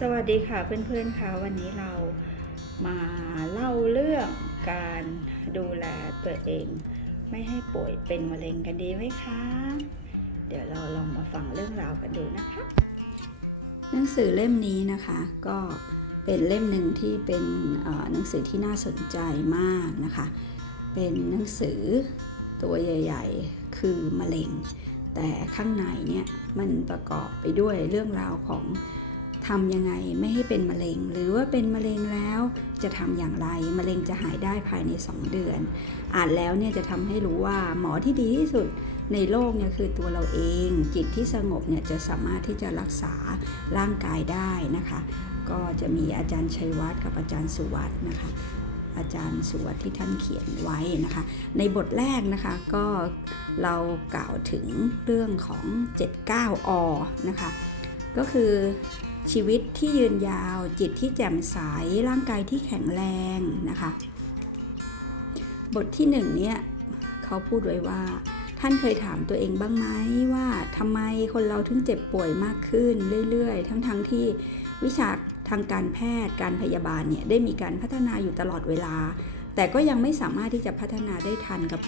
สวัสดีค่ะเพื่อนๆค่ะวันนี้เรามาเล่าเรื่องการดูแลตัวเอง ไม่ให้ป่วยเป็นมะเร็งกันดีไหมคะ เดี๋ยวเราลองมาฟังเรื่องราวกันดูนะคะ หนังสือเล่มนี้นะคะก็เป็นเล่มหนึ่งที่เป็นหนังสือที่น่าสนใจมากนะคะ เป็นหนังสือตัวใหญ่ ๆ คือมะเร็ง แต่ข้างในเนี่ยมันประกอบไปด้วยเรื่องราวของ ทำยังไงไม่ให้เป็นมะเร็ง หรือว่าเป็นมะเร็งแล้วจะทำอย่างไร มะเร็งจะหายได้ภายใน 2 เดือน อ่านแล้วเนี่ยจะทำให้รู้ว่าหมอที่ดีที่สุดในโลกเนี่ยคือตัวเราเอง จิตที่สงบเนี่ยจะสามารถที่จะรักษาร่างกายได้นะคะ ก็จะมีอาจารย์ชัยวัฒน์กับอาจารย์สุวัฒน์นะคะอาจารย์สุวัฒน์ที่ท่านเขียนไว้นะคะ ในบทแรกนะคะก็เรากล่าวถึงเรื่องของ 79อนะคะ ก็คือ ชีวิตที่ยืนยาว จิตที่แจ่มใส ร่างกายที่แข็งแรงนะคะ บทที่หนึ่งเนี่ยเขาพูดไว้ว่า ท่านเคยถามตัวเองบ้างไหมว่าทำไมคนเราถึงเจ็บป่วยมากขึ้นเรื่อยๆ ทั้งๆทที่วิชาทางการแพทย์การพยาบาลเนี่ยได้มีการพัฒนาอยู่ตลอดเวลา แต่ก็ยังไม่สามารถที่จะพัฒนาได้ทันกับ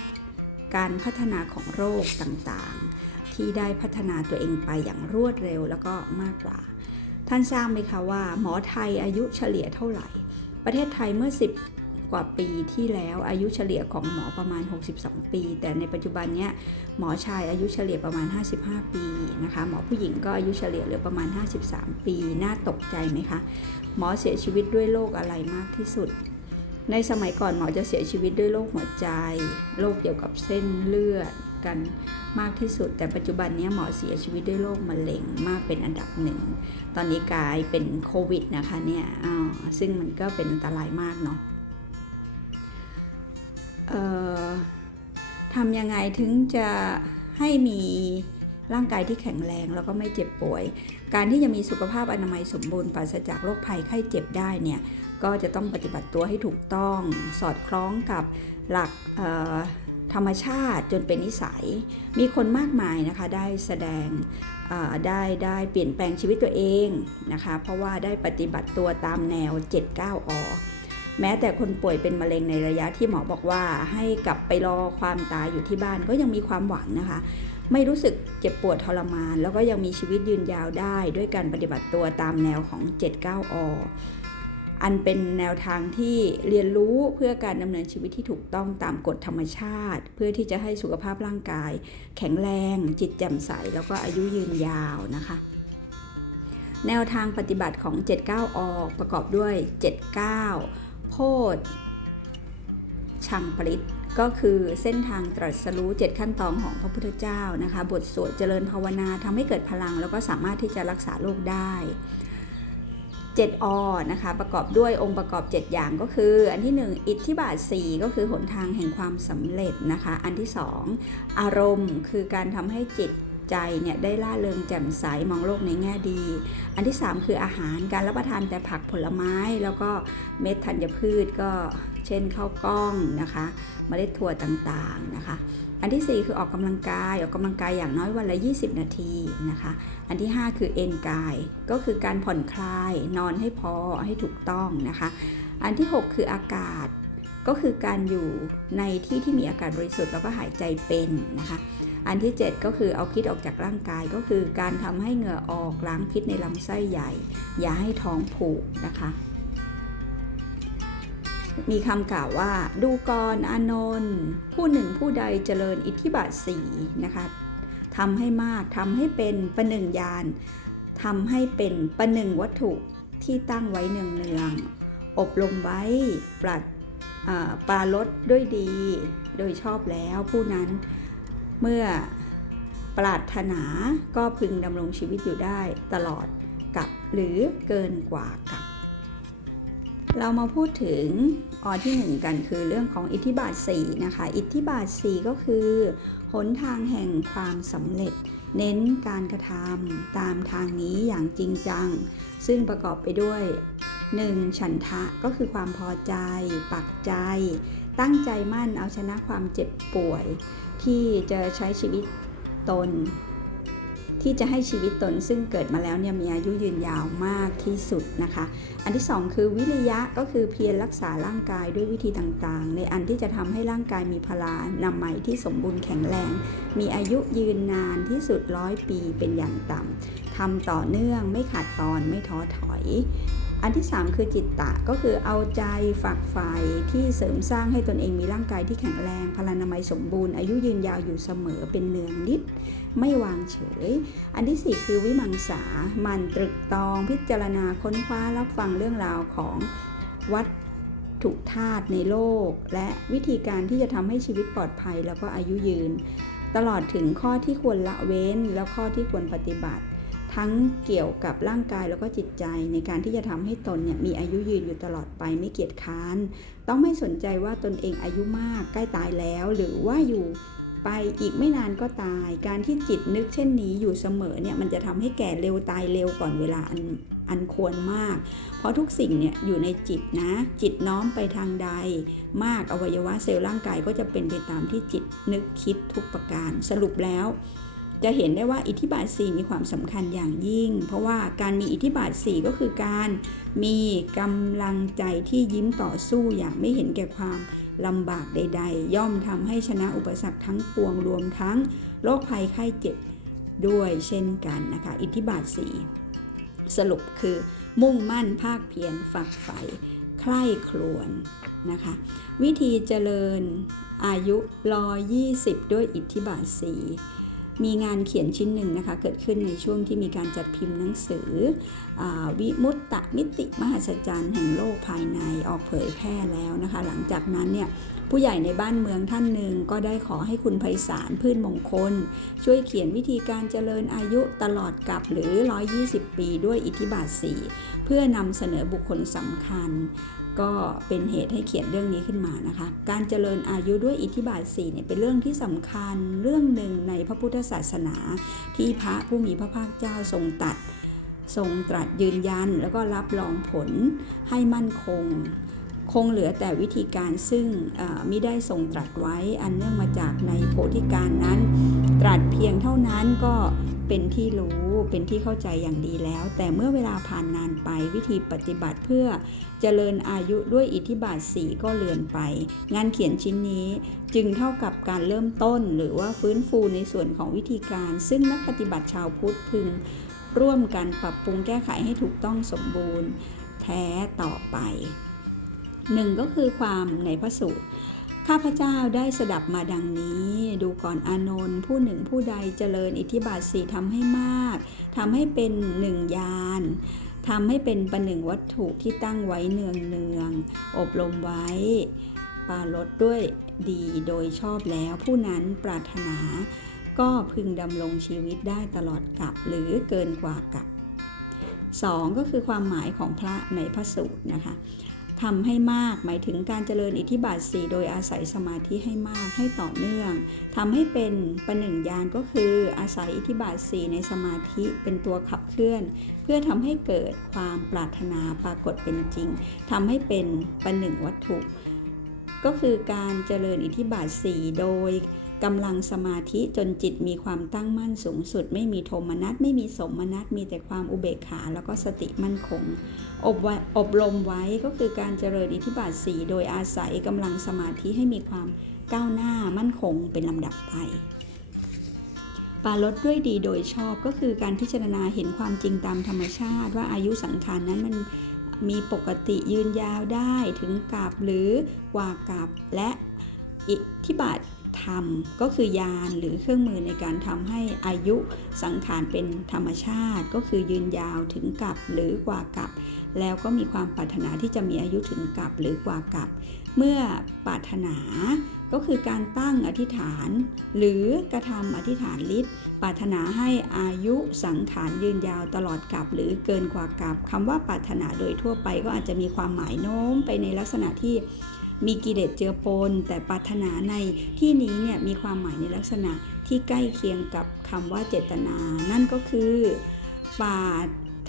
การพัฒนาของโรคต่างๆ ที่ได้พัฒนาตัวเองไปอย่างรวดเร็วแล้วก็มากกว่า ท่านทราบไหมคะว่า หมอไทยอายุเฉลี่ยเท่าไหร่ ประเทศไทยเมื่อ 10 กว่าปีที่แล้วอายุเฉลี่ยของหมอประมาณ 62 ปี แต่ในปัจจุบันเนี้ยหมอชายอายุเฉลี่ยประมาณ 55 ปีนะคะ หมอผู้หญิงก็อายุเฉลี่ยเหลือประมาณ 53 ปี น่าตกใจไหมคะ หมอเสียชีวิตด้วยโรคอะไรมากที่สุดในสมัยก่อนหมอจะเสียชีวิตด้วยโรคหัวใจ โรคเกี่ยวกับเส้นเลือด กัน มากที่สุด แต่ปัจจุบันนี้หมอเสียชีวิตด้วยโรคมะเร็งมากเป็นอันดับหนึ่ง ตอนนี้กลายเป็นโควิดนะคะเนี่ยซึ่งมันก็เป็นอันตรายมากเนาะทำยังไงถึงจะให้มีร่างกายที่แข็งแรงแล้วก็ไม่เจ็บป่วย การที่จะมีสุขภาพอนามัยสมบูรณ์ปราศจากโรคภัยไข้เจ็บได้เนี่ย ก็จะต้องปฏิบัติตัวให้ถูกต้อง สอดคล้องกับหลักอ ธรรมชาติจนเป็นนิสัย มีคนมากมายนะคะได้แสดงได้ได้เปลี่ยนแปลงชีวิตตัวเองนะคะ เพราะว่าได้ปฏิบัติตัวตามแนว 79อแม้แต่คนป่วยเป็นมะเร็งในระยะที่หมอบอกว่าให้กลับไปรอความตายอยู่ที่บ้านก็ยังมีความหวังนะคะ ไม่รู้สึกเจ็บปวดทรมาน แล้วก็ยังมีชีวิตยืนยาวได้ด้วยการปฏิบัติตัวตามแนวของ 79อ อันเป็นแนวทางที่เรียนรู้เพื่อการดำเนินชีวิตที่ถูกต้องตามกฎธรรมชาติ เพื่อที่จะให้สุขภาพร่างกาย แข็งแรง จิตแจ่มใส แล้วก็อายุยืนยาวนะคะ แนวทางปฏิบัติของ 79อประกอบด้วย 79 โพธชังปริตก็คือเส้นทางตรัสรู้ 7 ขั้นตอนของพระพุทธเจ้านะคะ บทสวดเจริญภาวนาทำให้เกิดพลัง แล้วก็สามารถที่จะรักษาโรคได้ 7อนะคะประกอบด้วยองค์ประกอบ 7 อย่างก็คือ อันที่ 1 อิทธิบาท 4 ก็คือหนทางแห่งความสำเร็จนะคะ อันที่ 2 อารมณ์คือการทำให้จิต ใจเนี่ยได้ล่าเริงแจ่มใสมองโลกในแง่ดี อันที่ 3 คืออาหารการรับประทานแต่ผักผลไม้แล้วก็เม็ดธัญพืชก็เช่นข้าวกล้องนะคะเมล็ดถั่วต่างๆนะคะ อันที่ 4 คือออกกำลังกายออกกำลังกายอย่างน้อยวันละ 20 นาทีนะคะ อันที่ 5 คือเอนกาย ก็คือการผ่อนคลายนอนให้พอให้ถูกต้องนะคะ อันที่ 6 คืออากาศก็คือการอยู่ในที่ที่มีอากาศบริสุทธิ์แล้วก็หายใจเป็นนะคะ อันที่ 7 ก็คือเอาพิษออกจากร่างกายก็คือการทำให้เหงื่อออกล้างพิษในลำไส้ใหญ่ อย่าให้ท้องผูกนะคะ มีคำกล่าวว่าดูกรอานนท์ผู้หนึ่งผู้ใดเจริญอิทธิบาทสีนะคะทำให้มากทำให้เป็นประหนึ่งยานทำให้เป็นประหนึ่งวัตถุที่ตั้งไว้เนืองเนืองๆอบรมไว้ปรัดปราลดด้วยดี โดยชอบแล้วผู้นั้น เมื่อปรารถนาก็พึงดำรงชีวิตอยู่ได้ตลอดกับหรือเกินกว่ากับ เรามาพูดถึงอที่ 1 กันคือเรื่องของอิทธิบาท4นะคะ อิทธิบาท 4 ก็คือ หนทางแห่งความสำเร็จ เน้นการกระทำตามทางนี้อย่างจริงจัง ซึ่งประกอบไปด้วย 1. ฉันทะก็คือความพอใจ ปักใจ ตั้งใจมั่นเอาชนะความเจ็บป่วย ที่จะใช้ชีวิตตน ที่จะให้ชีวิตตนซึ่งเกิดมาแล้วเนี่ยมีอายุยืนยาวมากที่สุดนะคะ อันที่ 2 คือวิริยะก็คือเพียรรักษาร่างกายด้วยวิธีต่างๆ ในอันที่จะทำให้ร่างกายมีพลานามัยที่สมบูรณ์แข็งแรง มีอายุยืนนานที่สุดร้อยปีเป็นอย่างต่ำทำต่อเนื่องไม่ขาดตอนไม่ท้อถอย อันที่ 3 คือจิตตะก็คือเอาใจฝักใฝ่ที่เสริมสร้างให้ตนเองมีร่างกายที่แข็งแรงพลานามัยสมบูรณ์อายุยืนยาวอยู่เสมอเป็นเนืองนิด ไม่วางเฉย อันที่ 4 คือวิมังสามันตรึกตองพิจารณาค้นคว้ารับฟังเรื่องราวของวัดถุธาตุในโลก และวิธีการที่จะทำให้ชีวิตปลอดภัยแล้วก็อายุยืน ตลอดถึงข้อที่ควรละเว้นแล้วข้อที่ควรปฏิบัติ ทั้งเกี่ยวกับร่างกายแล้วก็จิตใจในการที่จะทำให้ตนเนี่ยมีอายุยืนอยู่ตลอดไปไม่เกียจค้าน ต้องไม่สนใจว่าตนเองอายุมากใกล้ตายแล้ว หรือว่าอยู่ไปอีกไม่นานก็ตาย การที่จิตนึกเช่นนี้อยู่เสมอเนี่ยมันจะทำให้แก่เร็วตายเร็วก่อนเวลาอันอันควรมาก เพราะทุกสิ่งเนี่ยอยู่ในจิตนะ จิตน้อมไปทางใด มากอวัยวะเซลล์ร่างกายก็จะเป็นไปตามที่จิตนึกคิดทุกประการสรุปแล้ว จะเห็นได้ว่าอิทธิบาท 4 มีความสำคัญอย่างยิ่ง เพราะว่าการมีอิทธิบาท 4 ก็คือการมีกำลังใจที่ยิ้มต่อสู้อย่างไม่เห็นแก่ความลำบากใด ๆ ย่อมทำให้ชนะอุปสรรคทั้งปวงรวมทั้งโรคภัยไข้เจ็บด้วยเช่นกันนะคะ อิทธิบาท 4 สรุปคือมุ่งมั่นภาคเพียรฝักใฝ่ใคร่ครวญนะคะ วิธีเจริญอายุรอ20 ด้วยอิทธิบาท 4 มีงานเขียนชิ้นหนึ่งนะคะเกิดขึ้นในช่วงที่มีการจัดพิมพ์หนังสืออวิมุตตมิติมหัศจรรย์แห่งโลกภายในออกเผยแพร่แล้วนะคะ หลังจากนั้นเนี่ยผู้ใหญ่ในบ้านเมืองท่านหนึ่งก็ได้ขอให้คุณไพศาลพืชมงคล ช่วยเขียนวิธีการเจริญอายุตลอดกับหรือ 120 ปีด้วยอิทธิบาท 4 เพื่อนำเสนอบุคคลสำคัญ ก็เป็นเหตุให้เขียนเรื่องนี้ขึ้นมานะคะ การเจริญอายุด้วยอิทธิบาท4เนี่ยเป็นเรื่องที่สำคัญเรื่องหนึ่งในพระพุทธศาสนา ที่พระผู้มีพระภาคเจ้าทรงตัด ทรงตรัสยืนยัน แล้วก็รับรองผลให้มั่นคง คงเหลือแต่วิธีการซึ่งไม่ได้ทรงตรัสไว้อันเนื่องมาจากในโพธิการนั้น ตรัสเพียงเท่านั้นก็เป็นที่รู้เป็นที่เข้าใจอย่างดีแล้ว แต่เมื่อเวลาผ่านนานไปวิธีปฏิบัติเพื่อเจริญอายุด้วยอิทธิบาทสีก็เลือนไป งานเขียนชิ้นนี้จึงเท่ากับการเริ่มต้น หรือว่าฟื้นฟูในส่วนของวิธีการ ซึ่งนักปฏิบัติชาวพุทธพึง ร่วมกันปรับปรุงแก้ไขให้ถูกต้องสมบูรณ์แท้ต่อไป หนึ่งก็คือความในพระสูตร ข้าพเจ้าได้สดับมาดังนี้ ดูก่อนอานนท์ผู้หนึ่งผู้ใดเจริญอิทธิบาทสี่ทำให้มากทำให้เป็นหนึ่งยานทำให้เป็นประหนึ่งวัตถุที่ตั้งไว้เนืองเนืองอบรมไว้ปาลดด้วยดีโดยชอบแล้วผู้นั้นปรารถนา ก็พึงดำรงชีวิตได้ตลอดกับหรือเกินกว่ากับ 2. ก็คือความหมายของพระในพระสูตรนะคะ ทำให้มาก หมายถึงการเจริญอิทธิบาท 4 โดยอาศัยสมาธิให้มากให้ต่อเนื่องทำให้เป็นประหนึ่งยานก็คืออาศัยอิทธิบาท 4 ในสมาธิเป็นตัวขับเคลื่อน เพื่อทำให้เกิดความปรารถนาปรากฏเป็นจริงทำให้เป็นประหนึ่งวัตถุ ก็คือการเจริญอิทธิบาท 4 โดย กำลังสมาธิจนจิตมีความตั้งมั่นสูงสุด ไม่มีโทมนัสไม่มีสมนัสมีแต่ความอุเบกขาแล้วก็สติมั่นคง อบอบรมไว้ก็คือการเจริญอิทธิบาทสีโดยอาศัยกำลังสมาธิให้มีความก้าวหน้ามั่นคงเป็นลำดับไปปาลดด้วยดีโดยชอบก็คือการพิจารณาเห็นความจริงตามธรรมชาติ ว่าอายุสังขารนั้นมันมีปกติยืนยาวได้ถึงกับหรือกว่ากับและอิทธิบาท ธรรม ก็คือยานหรือเครื่องมือในการทำให้อายุสังขารเป็นธรรมชาติ ก็คือยืนยาวถึงกับหรือกว่ากับ แล้วก็มีความปรารถนาที่จะมีอายุถึงกับหรือกว่ากับ เมื่อปรารถนาก็คือการตั้งอธิษฐาน หรือกระทำอธิษฐานลิศปรารถนาให้อายุสังขารยืนยาวตลอดกับหรือเกินกว่ากับคำว่าปรารถนาโดยทั่วไปก็อาจจะมีความหมายโน้มไปในลักษณะที่ มีกิเลสเจือปน แต่ปรารถนาในที่นี้เนี่ยมีความหมายในลักษณะที่ใกล้เคียงกับคำว่าเจตนา นั่นก็คือปา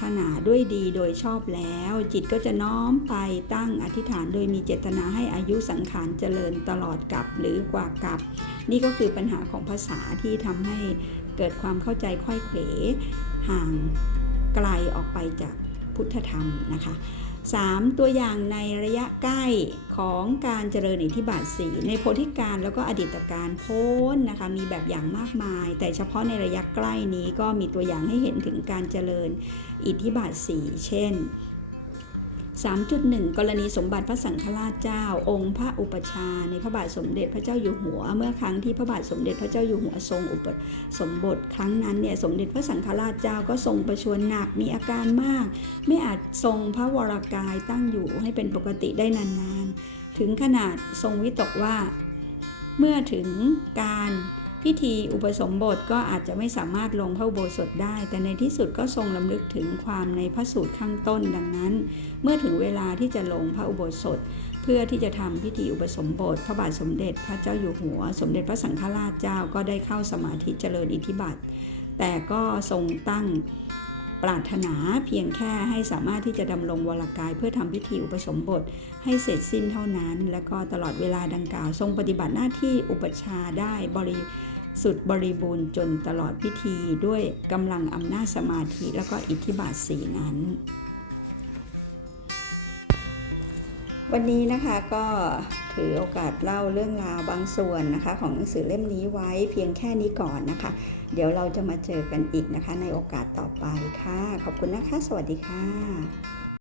ถนาด้วยดีโดยชอบแล้ว จิตก็จะน้อมไปตั้งอธิษฐานโดยมีเจตนาให้อายุสังขารเจริญตลอดกับหรือกว่ากับ นี่ก็คือปัญหาของภาษาที่ทำให้เกิดความเข้าใจค่อยเขวห่างไกลออกไปจากพุทธธรรมนะคะ 3. ตัวอย่างในระยะใกล้ของการเจริญอิทธิบาทสีในโพธิการแล้วก็อดีตการโพ้นนะคะมีแบบอย่างมากมาย แต่เฉพาะในระยะใกล้นี้ก็มีตัวอย่างให้เห็นถึงการเจริญอิทธิบาทสีเช่น 3.1 กรณีสมบัติพระสังฆราชเจ้า องค์พระอุปชาในพระบาทสมเด็จพระเจ้าอยู่หัว เมื่อครั้งที่พระบาทสมเด็จพระเจ้าอยู่หัวทรงอุปสมบทครั้งนั้นเนี่ยสมเด็จพระสังฆราชเจ้าก็ทรงประชวรหนักมีอาการมาก ไม่อาจทรงพระวรากายตั้งอยู่ให้เป็นปกติได้นานๆ ถึงขนาดทรงวิตกว่า เมื่อถึงการ พิธีอุปสมบทก็อาจจะไม่สามารถลงพระอุโบสถได้ แต่ในที่สุดก็ทรงลำลึกถึงความในพระสูตรข้างต้นดังนั้น เมื่อถึงเวลาที่จะลงพระอุโบสถ เพื่อที่จะทำพิธีอุปสมบท พระบาทสมเด็จพระเจ้าอยู่หัว สมเด็จพระสังฆราชเจ้าก็ได้เข้าสมาธิเจริญอิทธิบัตแต่ก็ทรงตั้งปรารถนาเพียงแค่ให้สามารถที่จะดำรงวรากายเพื่อทำพิธีอุปสมบทให้เสร็จสิ้นเท่านั้น และก็ตลอดเวลาดังกล่าว ทรงปฏิบัติหน้าที่อุปชาได้บริ สุดบริบูรณ์จนตลอดพิธีด้วยกำลังอำนาจสมาธิแล้วก็อิทธิบาทสีนั้น วันนี้นะคะก็ถือโอกาสเล่าเรื่องราวบางส่วนนะคะ ของหนังสือเล่มนี้ไว้เพียงแค่นี้ก่อนนะคะ เดี๋ยวเราจะมาเจอกันอีกนะคะ ในโอกาสต่อไปค่ะ ขอบคุณนะคะ สวัสดีค่ะ